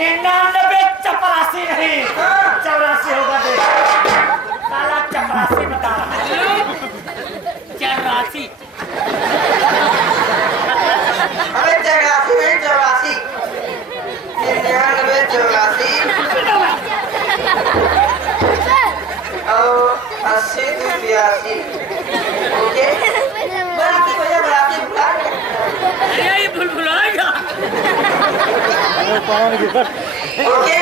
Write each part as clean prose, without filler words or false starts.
99 84 नहीं 84 होगा दे साला 84 बता रहा है 84 अरे 84 नहीं 84 99 84 और 80 to 82 ओके बराती भैया बराती बुला अरे ये भुलभुलाएगा ओके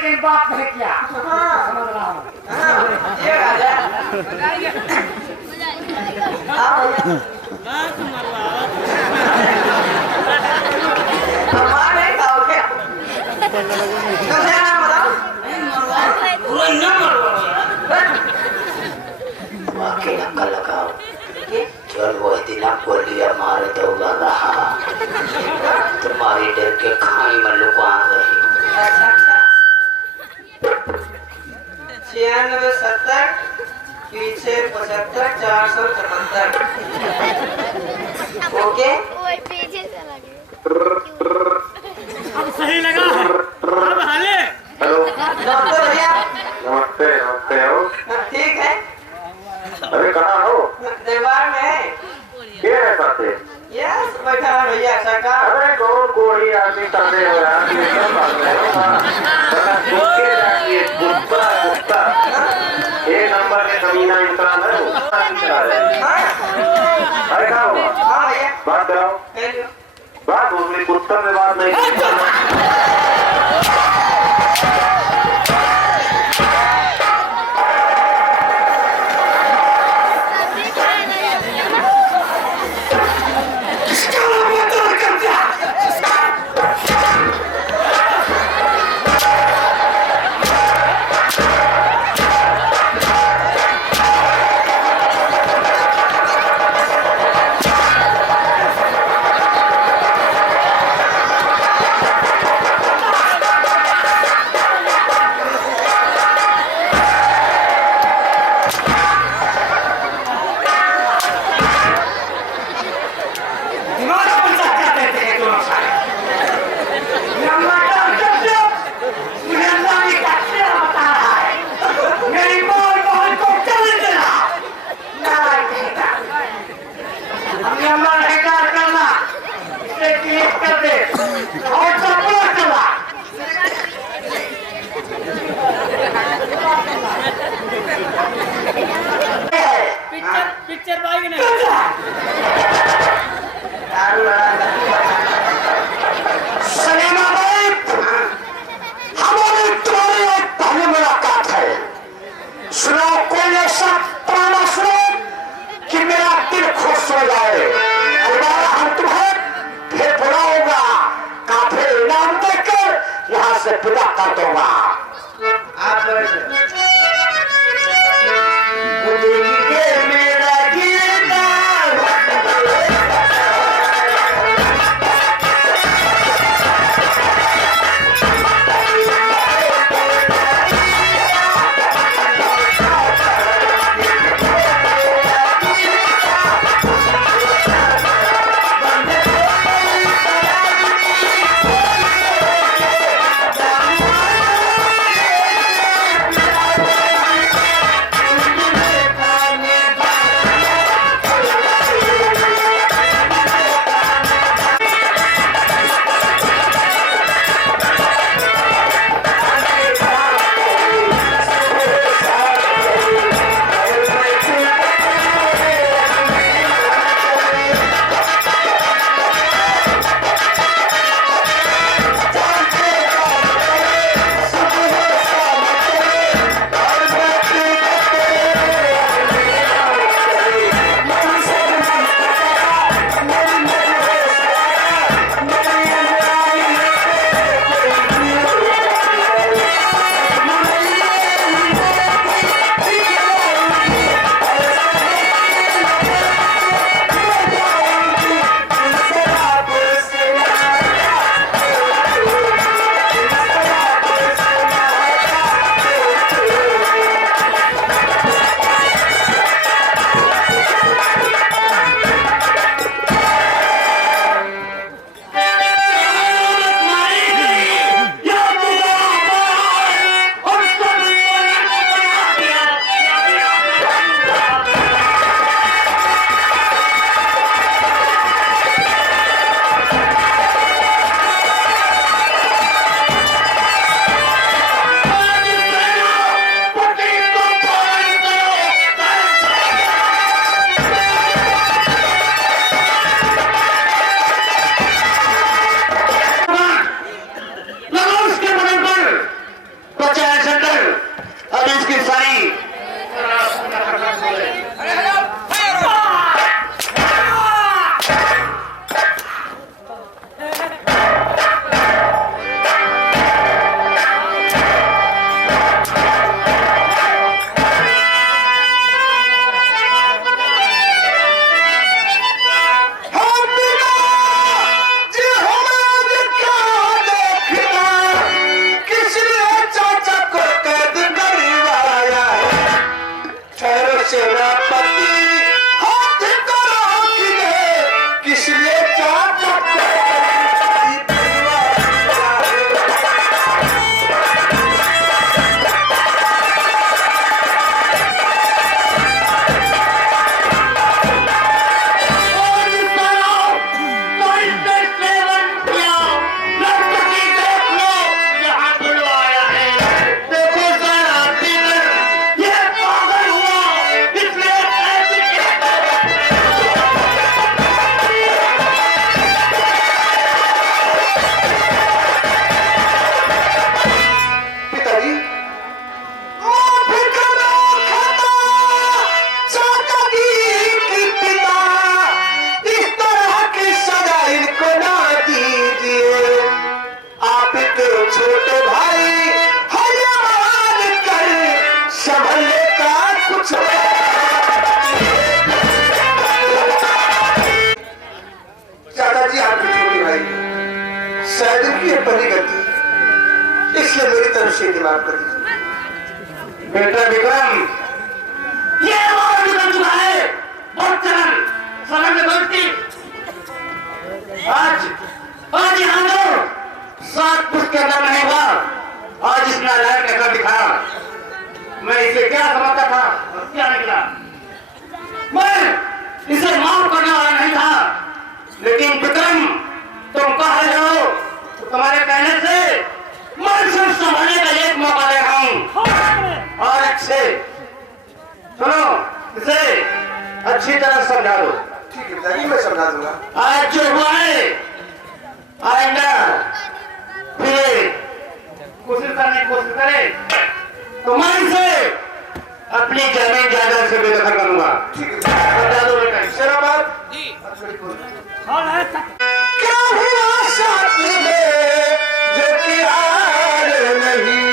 लेकिन बात नहीं किया समझ रहा हूँ ये राजा हमारे गाँव के नाम बताओ बाकी नक्का लगाओ चल वो दिन आपको लिया मारे तो रहा तुम्हारी डर के खाई में लुका रही 96 70 पीछे 75 474 ओके अब सही लगा है अब हाले हेलो नमस्ते भैया नमस्ते नमस्ते हो ठीक है अरे कहाँ हो दरबार में है क्या है साथे यस बैठा है भैया सरकार अरे कौन कोई आदमी साथे हो यार ये सब बात है कुत्ते जाती कुत्ता कुत्ता ये नंबर के कमीना इंसान है हाँ अरे कहाँ हुआ हाँ भैया बात कराओ कह लो बात उसमें कुत्ता से बात नहीं की पिक्चर बाइक ने सलीमा भाई हमारी तुम्हारी एक पहली मुलाकात है सुनो कोई ऐसा पुराना सुनो कि मेरा दिल खुश हो जाए दोबारा हम तुम्हें फिर बुलाऊंगा काफी इनाम देकर यहाँ से विदा कर दूंगा आप उसकी सारी इसलिए मेरी तरफ से दिमाग कर दीजिए। बेटा विक्रम, ये और विक्रम चुका है, बहुत चलन समय में बढ़ती। आज यहाँ दो 7 पुष्ट के अंदर नहीं हुआ। आज इस नारायण ने कर दिखाया। मैं इसे क्या समझता था और क्या निकला। मैं इसे माफ करने वाला नहीं था, लेकिन विक्रम तुम कह रहे हो तो तुम्हारे कहने से मैं इसे संभालने का एक मौका दे रहा हूं। और अच्छे सुनो, इसे अच्छी तरह समझा दो। ठीक है पिताजी, मैं समझा दूंगा। आज जो हुआ है आइंदा फिर कोशिश करने की कोशिश करे तो मैं इसे अपनी जमीन जायदाद से बेदखल करूंगा। ठीक है, समझा दो बेटा। शेराबाद क्या हुआ साथ में जो कि हार नहीं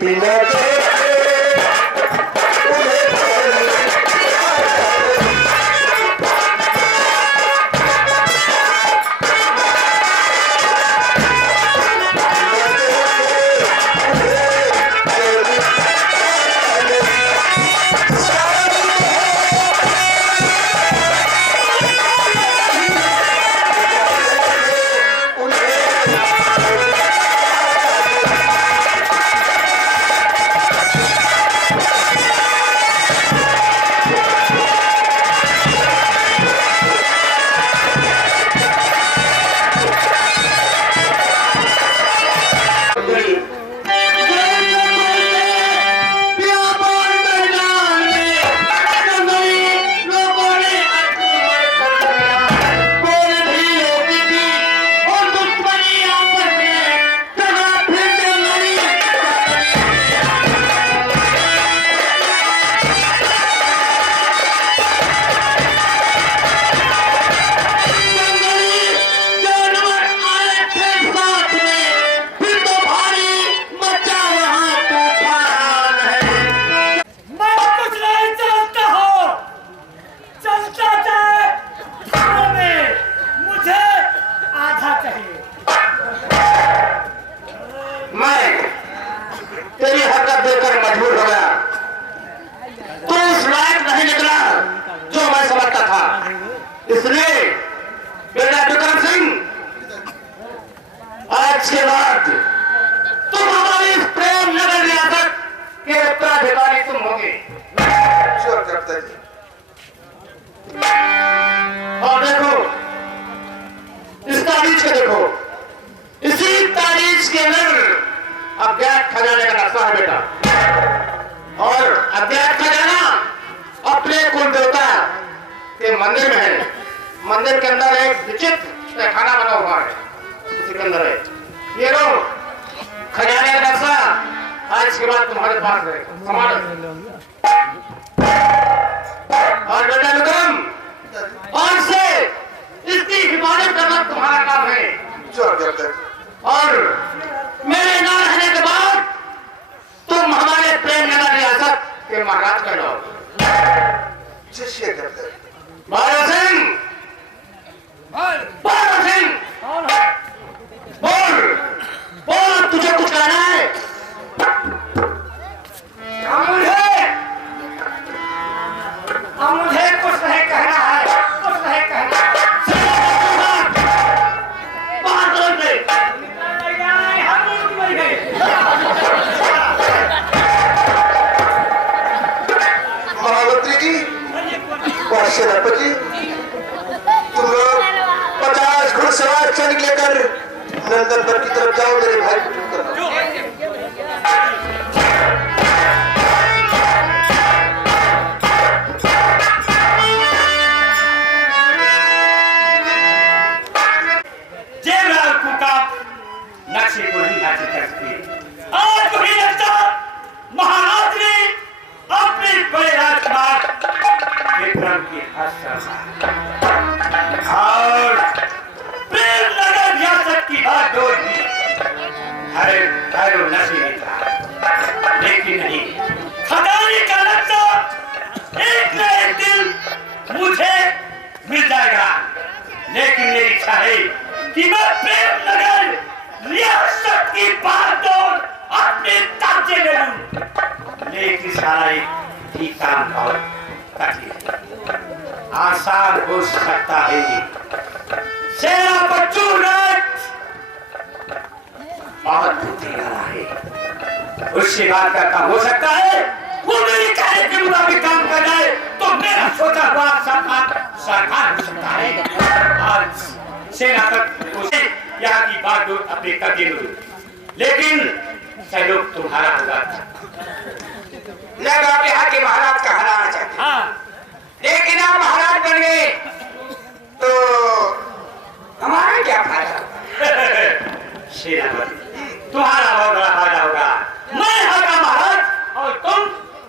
बिना इसके बाद तुम हमारी इस प्रेम नगर रियासत के उत्तराधिकारी तुम होगे। और देखो इस तारीख को देखो, इसी तारीख के अंदर अज्ञात खजाने का रास्ता है बेटा। और अज्ञात खजाना अपने कुल देवता के मंदिर में है। मंदिर के अंदर एक विचित्र खाना बना हुआ है, उसी के अंदर है। ये लो खजाने का नक्शा आज इसके बाद तुम्हारे पास रहेगा, संभालो। और बेटा विक्रम, आज से इसकी हिफाजत करना तुम्हारा काम है। और मेरे ना रहने के बाद तुम हमारे प्रेम नगर रियासत के महाराज कहलाओगे। बारा सिंह, बारा सिंह, बोल बोल, तुझे कुछ कहना है? मुझे कुछ नहीं कहना है, कुछ नहीं कहना है। बाहर करो इसे। महामंत्री जी और सेनापति, तुम लोग 50 घुड़सवार सैनिक लेकर नंदनपुर की तरफ जाओ, मेरे भाई को ढूंढ कर लाओ। नक्शे को ही नाचे करते। आज वही लगता महाराज ने अपने बड़े राजकुमार विक्रम की हत्या और प्रेम नगर रियासत की बात डोर दी। हर नशे में था, लेकिन नहीं, खजाने का नक्शा एक न एक दिन मुझे मिल जाएगा। लेकिन मेरी इच्छा है कि मैं प्रेम नगर रियासत की बागडोर अपने कब्जे में लूं। लेकिन सारा ठीक काम और कठिन आसान हो सकता है। सेना बच्चू बहुत बुद्धि वाला है, उससे बात का काम हो सकता है। वो मेरे कहने के मुताबिक काम कर जाए तो मेरा सोचा हुआ साकार हो सकता है। आज सेना तक उसे यहाँ की बागडोर अपने कब्जे में लूं, लेकिन सहयोग तुम्हारा होगा। लग आप यहाँ के महाराज का हराना चाहते, हाँ, लेकिन आप महाराज बन गए तो हमारा क्या फायदा? सेनापति, तुम्हारा बहुत बड़ा फायदा होगा। मैं यहाँ का महाराज और तुम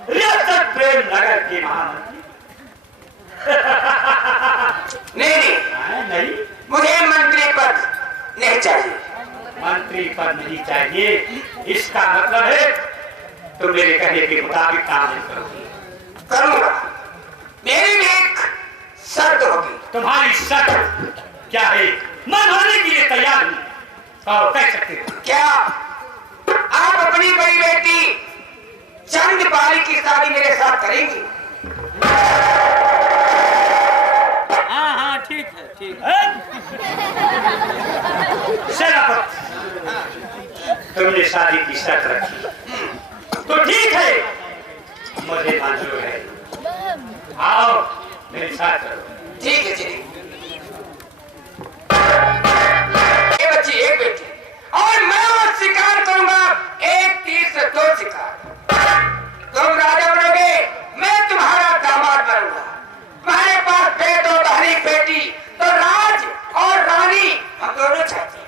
रियासत प्रेम नगर के महामंत्री। नहीं, नहीं, मुझे मंत्री पद नहीं चाहिए। मंत्री पद नहीं चाहिए, इसका मतलब है तुम मेरे कहने के मुताबिक काम नहीं करोगे। करूंगा, मेरी भी एक शर्त होगी। तुम्हारी शर्त क्या है? मैं मानने के लिए तैयार हूँ, कह सकते हो। क्या आप अपनी बड़ी बेटी चंद्रपाली की शादी मेरे साथ करेंगी? हाँ, ठीक है। सेनापति, तुमने शादी की शर्त रखी तो ठीक है, मुझे मंजूर है। आओ मेरे साथ चलो। ठीक है, चलिए। एक बच्ची एक बेटी, और मैं वो शिकार करूंगा, एक तीर से 2 शिकार। तुम राजा बनोगे, मैं तुम्हारा दामाद बनूंगा। तुम्हारे पास बेटी तो राज और रानी हम दोनों चाहते हैं।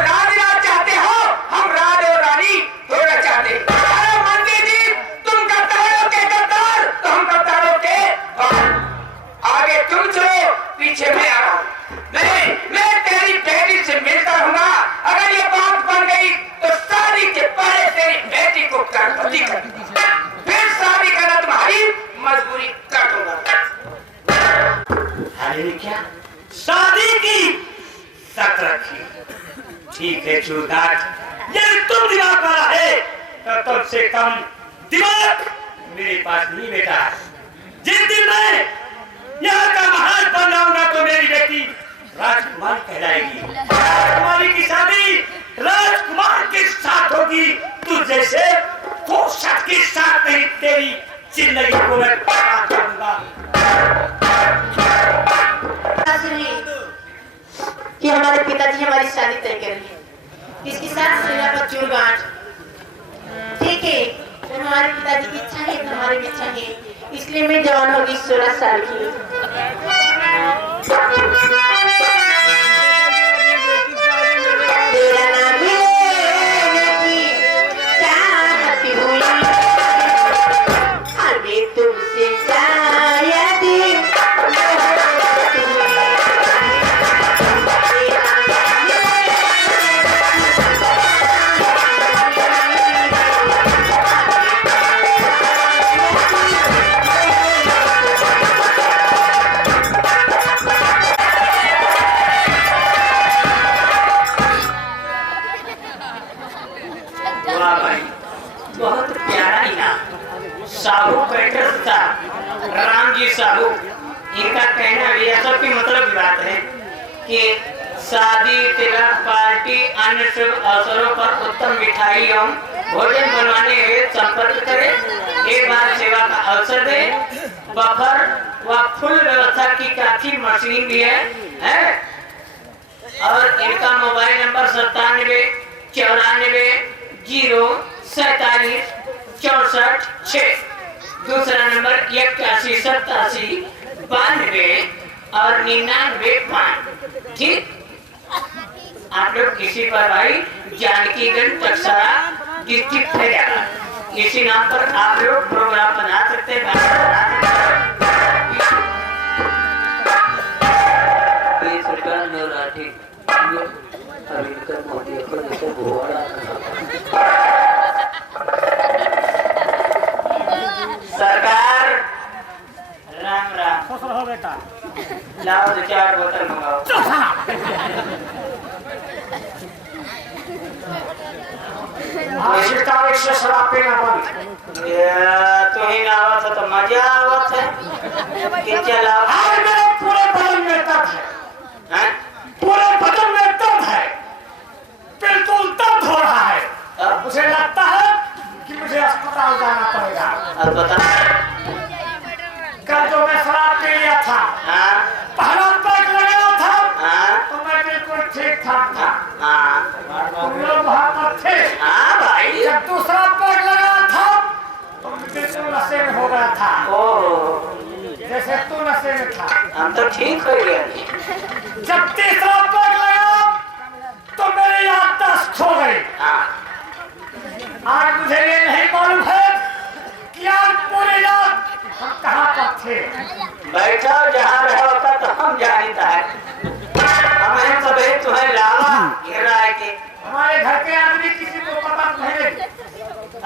राज चाहते हो, हम राज और रानी दोनों चाहते हैं। अरे मंत्री जी, तुम गद्दारों के गद्दार, तो हम गद्दारों के आगे तुम चलो, पीछे मैं आ रहा हूँ। मैं तेरी बेटी से मिलता रहूंगा। अगर ये बात बन गई तो शादी के पहले तेरी बेटी को गर्भवती कर दूंगा, फिर शादी करना तुम्हारी मजबूरी कर दूंगा। अरे क्या शादी की शर्त रखी? ठीक है चूरदार, यदि तुम दिमाग वाला है तो तुमसे कम दिमाग मेरे पास नहीं बेटा। जिस दिन मैं यहाँ का महाराज बन जाऊंगा तो मेरी बेटी राजकुमार कहलाएगी। राजकुमारी की शादी राजकुमार के साथ होगी। तू जैसे पोषक के साथ नहीं, तेरी जिंदगी को मैं बर्बाद करूंगा। कि हमारे पिताजी हमारी शादी तय कर रहे हैं, किसके साथ? सेनापति चूरगांठ। ठीक है, हमारे पिताजी की इच्छा है, हमारी भी इच्छा है, इसलिए मैं जवान होगी 16 साल की। तेरा नाम लेने की चाह वाह भाई, बहुत प्यारा इनाम। साहू पैटर था, राम जी साहू, इनका कहना भी है, सबकी मतलब की बात है कि शादी, तिलक, पार्टी, अन्य शुभ अवसरों पर उत्तम मिठाई एवं भोजन बनवाने हेतु संपर्क करें। एक बार सेवा का अवसर दें। बफर व फुल व्यवस्था की काफी मशीन भी है? और इनका मोबाइल नंबर 9794004764। दूसरा नंबर 818792 और 99 ठीक। आप लोग किसी पर भाई जानकीगंज टक्सरा डिस्ट्रिक्ट है, इसी नाम पर आप लोग प्रोग्राम बना सकते हैं। सरकार राम राम खुश रहो बेटा। लाओ 2-4 बोतल मंगाओ। तारीख से शराब पीना बंद। तो ही आवत है तो मजा आवत है कि चला। मेरे पूरे बदन में दर्द है, पूरे बदन में दर्द है, बिल्कुल दर्द हो रहा है। मुझे लगता है कि मुझे अस्पताल जाना पड़ेगा। अस्पताल? कल जो मैं शराब पी लिया था, पहला पैक लगाया था, तो मैं बिल्कुल ठीक ठाक था। तुम लोग वहाँ पर थे। भाई जब दूसरा पैक लगाया था तो बिल्कुल नशे में हो गया था। जैसे तू नशे में था। हम तो ठीक हो गया। जब तीसरा पैक लगा तो मेरी याददाश्त खो गई। आज मुझे ये नहीं मालूम है कि आज पूरी रात हम कहाँ पर थे। बैठो, जहाँ रहे होता तो हम जानता है। हमें सब तुम्हें लावा घेर रहा है कि हमारे घर के आदमी किसी को पता नहीं।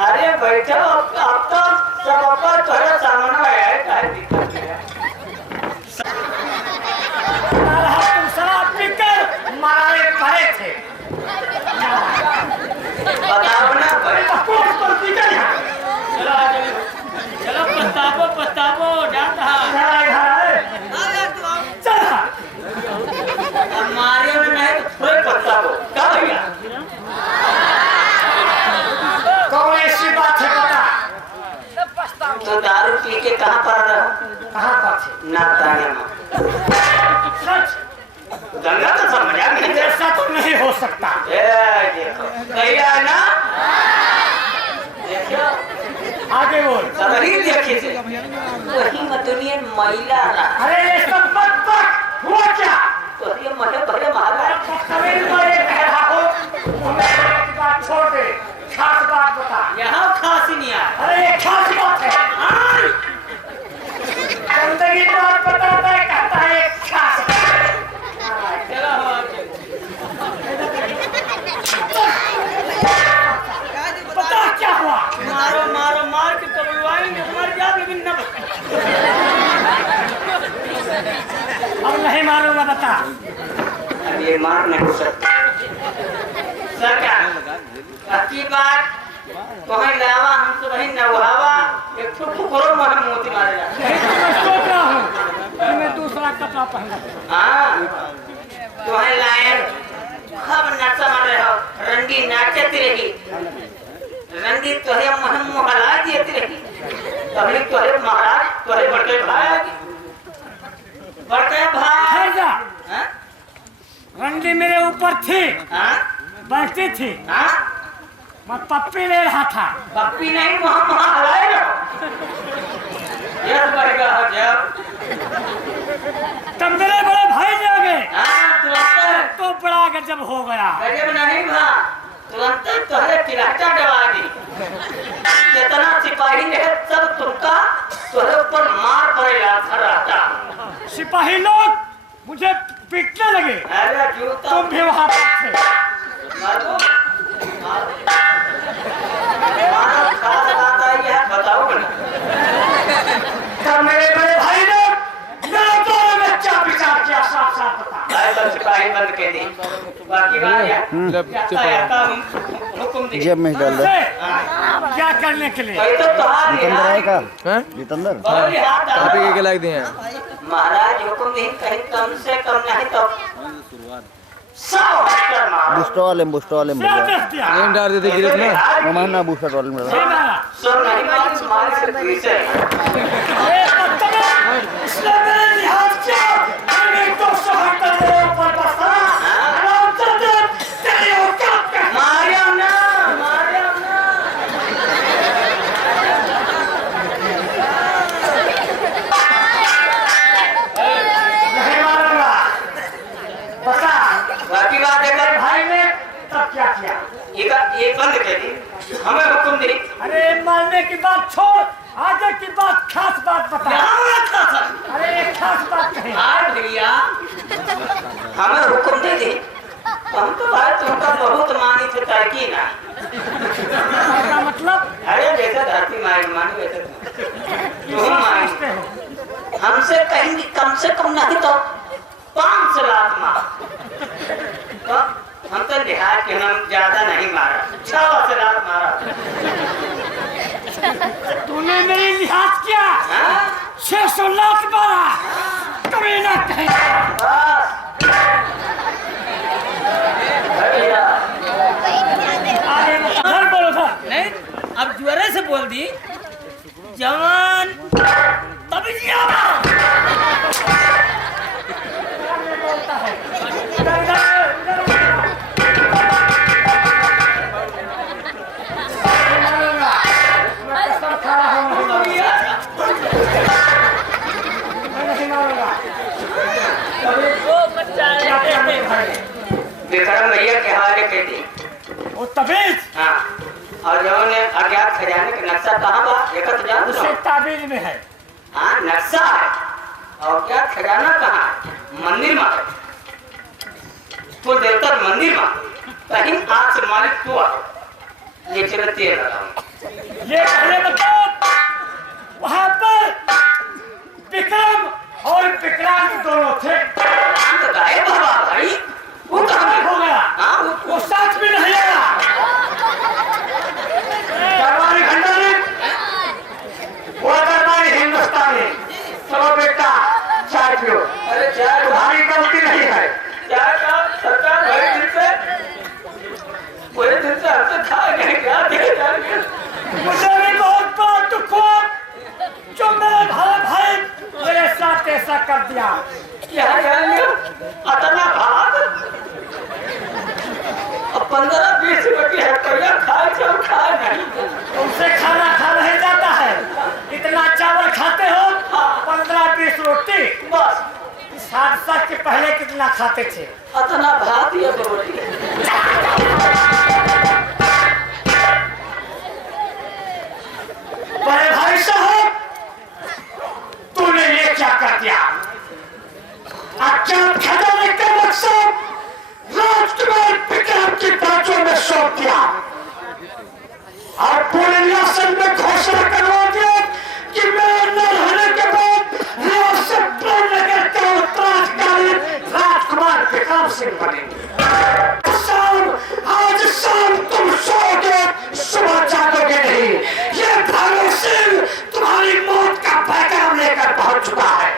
अरे बैठो, अब तो सब ऊपर थोड़ा सामने आया है। दिक्कत है तुम शराब पीकर मारे पड़े थे। बताओ ना चलो पछतावो जाता हमारे नहीं थोड़े पछतावो क्या भैया। कौन ऐसी बात है बता। तो दारू पी के कहाँ पर रहो? कहाँ पर थे? नाताने में। सच गंगा तो समझ आ गई। ऐसा तो नहीं हो सकता। देखो भैया ना, देखो आगे बोल। सभी देखी थे वही मतुनियन महिला ना। अरे ये सब बकबक हुआ क्या? तो ये महे भरे महाराज तमिल में ये कह रहा हो, तुम्हें बात छोड़ दे, खास बात बता। यहाँ खास नहीं आया। अरे ये खास बात है। जिंदगी बात बताता है, कहता है एक खास बात। पता क्या हुआ? मार के कबलवाएंगे मर जा, लेकिन न अब नहीं मारूंगा, बता। अब ये मार नहीं सकता। सरकार अच्छी बात तो है लावा, हम तो नहीं नवावा, एक फुकरो मोह मोती मारेगा। सोच रहा हूँ मैं दूसरा कपड़ा पहना। तो है लायन खब नाचा मार रहे हो, रंगी नाचती रही, रंगी तोहे महम मोहला देती रही। तभी तोहे महाराज तोहे बड़के भाई ठहर जा। रंडी मेरे ऊपर थी, बैठती थी, मैं पप्पी ले रहा था। पप्पी नहीं महम हलाए ना यह बढ़ेगा जब तब मेरे बड़े भाई ने आगे तुरंत तो बड़ा गजब हो गया। गजब नहीं भा, तुरंत तोहरे तिलहटा दबा दी। कितना सिपाही है सब तुमका तोहरे ऊपर मार पड़ेगा रहता। सिपाही लोग मुझे पीटने लगे। अरे जूता तुम भी वहाँ पर थे। मारो मारो खास बात आई है, बताओ ना। तब मेरे बड़े भाई ने मेरे बारे में क्या विचार किया, साफ साफ बता। आए सब सिपाही बंद के दी, बाकी बात है हुक्म दी। जेब में डाल दो। क्या करने के लिए? भाई तो तुहार जितेंद्र और हाथ डालो। आप के लायक दिए हैं महाराज हुक्म नहीं कहीं कम से कम नहीं तो 100 हेक्टर मारो। बूस्टर वाले क्या दस दिया? गेम डाल देते गिरत ना मारना बूस्टर वाले में ये मारा। सो नहीं मार तुम्हारे से पीछे ये बदतमीज! इसने मेरे लिहाज किया। मैंने 200 हेक्टर मेरे ऊपर बसा। आराम से दे, तेरी औकात क्या है? मारियो ना मारियो ना। नहीं मारूंगा। बता, बाकी बात है कर भाई ने तब क्या किया? ये बंद कर दी हमें हुक्म दी अरे मारने की बात छोड़, आगे की बात, खास बात बता। अरे एक खास बात कही। भैया हमें हुक्म दे दी हम तो भाई तुमका बहुत मानी थे तरकी ना। इसका मतलब अरे जैसे धरती मानी वैसे तुम समझते मानी हो? हमसे कहीं कम से कम नहीं तो 5 लाख मार तो हम तो देहात के हम ज्यादा नहीं मारा 6 लाख मारा। तूने मेरी लिहाज किया। हाँ? 600 लाख मारा। कभी ना कहीं। बस भैया आगे उधर बोलो सर। नहीं अब जोरे से बोल दी जवान तभी जिया। विक्रम भैया के हवाले कर दी। वो तबीज हाँ और जो ने अज्ञात खजाने का नक्शा कहाँ बा देखा तो जान उसे ताबीज में है। हाँ नक्शा है और अज्ञात खजाना कहाँ है मंदिर में तो देवता मंदिर में कहीं आज से मालिक तू आ ये चले तेल लगाऊं। ये पहले बताओ, वहाँ पर विक्रम और विक्रांत दोनों थे। हम तो गायब हुआ भाई वो वो कहाँ कहाँ हो गया? हाँ वो साथ में नहीं आया। दरबारी खंडारी, वो दरबारी हिंदुस्तानी। चलो बेटा चाय पियो। अरे क्या तुम्हारी गलती नहीं है। क्या सरकार बड़े दिन से हमसे खा गए क्या दे जाएंगे। मुझे भी बहुत बड़ा दुख हुआ जो मेरे भाई मेरे साथ ऐसा कर दिया। क्या जाएंगे अतना भात 15-20 रोटी है तो खाए तो खाए नहीं तुमसे खाना खा नहीं जाता है। इतना चावल खाते हो, 15-20 रोटी। बस इस हादसा के पहले कितना खाते थे? अतना भात या रोटी बड़े भाई साहब, तूने ये क्या कर दिया? अज्ञात खजाने का मकसद राजकुमार विक्रम की बातों में सौंप दिया और पूरे रियासत में घोषणा करवा दिया कि मेरे न रहने के बाद रियासत नगर का उत्तराधिकारी राजकुमार विक्रम सिंह बनेंगे। आज शाम तुम सोओगे, सुबह जागोगे नहीं। ये भानु सिंह तुम्हारी मौत का पैगाम लेकर पहुंच चुका है।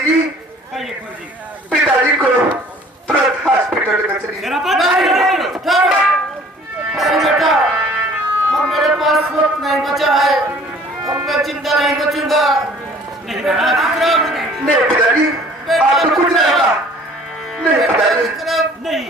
कुंजी जी, कहिए कुंजी पिताजी को तुरंत हॉस्पिटल लेकर चलिए। मेरा पता नहीं बेटा, अब मेरे पास वक्त नहीं बचा है, अब मैं जिंदा नहीं बचूंगा। नहीं विक्रम नहीं पिताजी, आपको कुछ नहीं होगा। नहीं पिताजी, नहीं